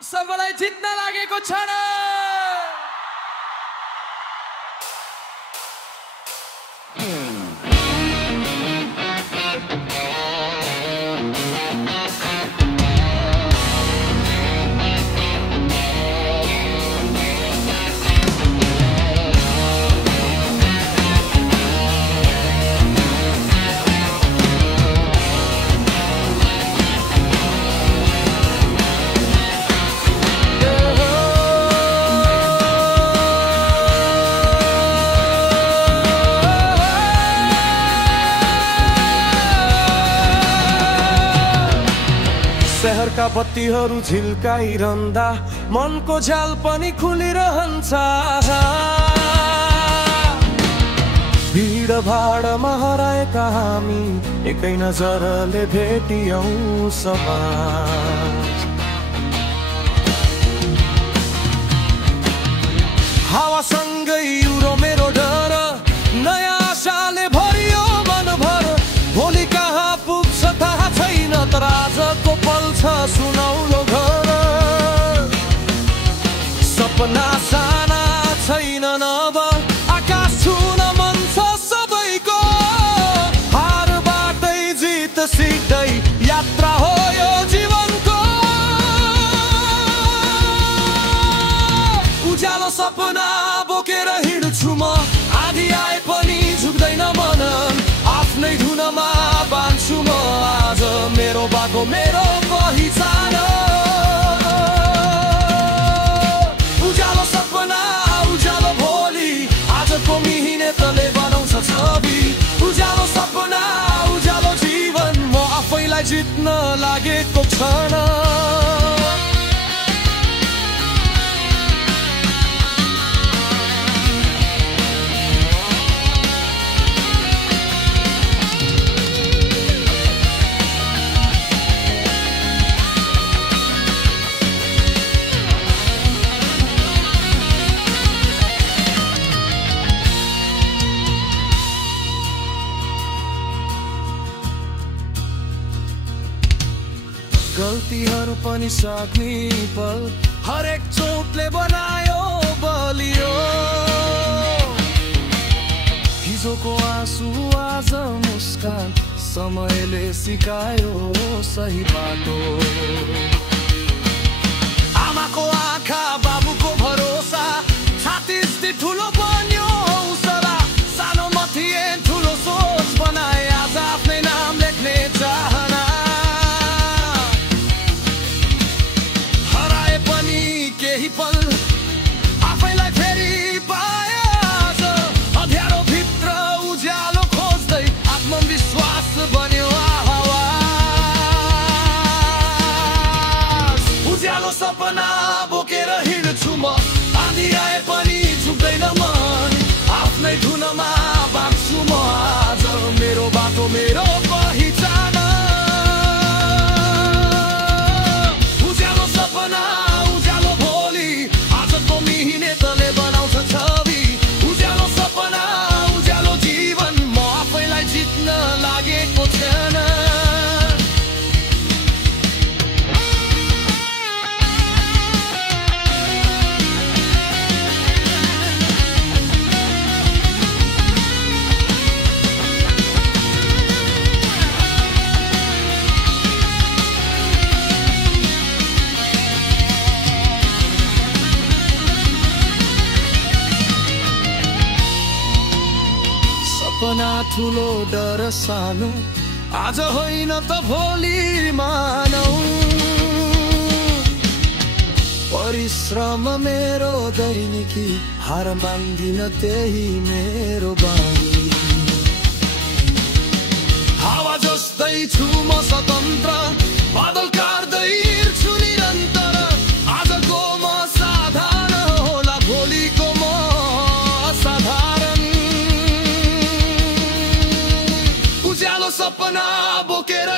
सबैलाई जित्न लागेको छ र शहरका बत्तीहरू झिल्काइरहँदा मनको झ्याल पनि खुलिरहन्छ। भिडभाडमा हराएका हामी एकै नजरले भेटियौं समाज। हावासँगै उडो मेरो डर, नयाँ आशाले भरियो मनभर। भोलि कहाँ पुग्छ थाहा छैन, तर आजको पल छ सुनौलो घर। सपना साना छैनन् अब, आकाश छुन मन छ सबैको। हारबाटै जित सिक्दै यात्रा हो यो जीवनको। उज्यालो सपना बोकेर हिँड्छु म, आधी आए पनि झुक्दैन मन। आफ्नै धुनमा बाँध्छु म आज मेरो बाटो, मेरो पहिचान। उज्यालो सपना उज्यालो भोलि, आजको मिहिनेतले बनाउँछ छवि। उज्यालो सपना उज्यालो जीवन, म आफैलाई जित्न लागेको क्षण। गल्तीहरू पनि सक्ने पल, हरेक चोटले बनायो बलियो। हिजोको आँसु आज मुस्कान, समयले सिकायो सही बाटो। आमाको आँखा बाबुको भरोसा, छाती ठुलो बन्यो हौसला। सानोमा थिए ठुलो सोच बनाए, आज आफ्नै नाम लेख्ने चाहना। केही पल आफैलाई फेरि पाए आज, अँध्यारो भित्र उज्यालो खोज्दै आत्मविश्वास बन्यो आवाज। उज्यालो सपना बोकेर हिँड्छु म, आँधी आए पनि झुक्दैन मन। आफ्नै धुनमा बाँध्छु म आज मेरो बाटो, मेरो पहिचान। उज्यालो सपना मिहिनेतले बनाउँछ छवि। उज्यालो सपना उज्यालो जीवन, म आफैलाई जित्न लागेको क्षण। सपना ठुलो डर सानो, आज होइन त भोलि मानौ। परिश्रम मेरो दैनिकी, हार मान्दिन त्यही मेरो बानी। हावा जस्तै छु म स्वतन्त्र, बादल काट्दै हिँड्छु निरन्तर। आजको म साधारण होला, भोलिको म असाधारण। उज्यालो सपना बोकेर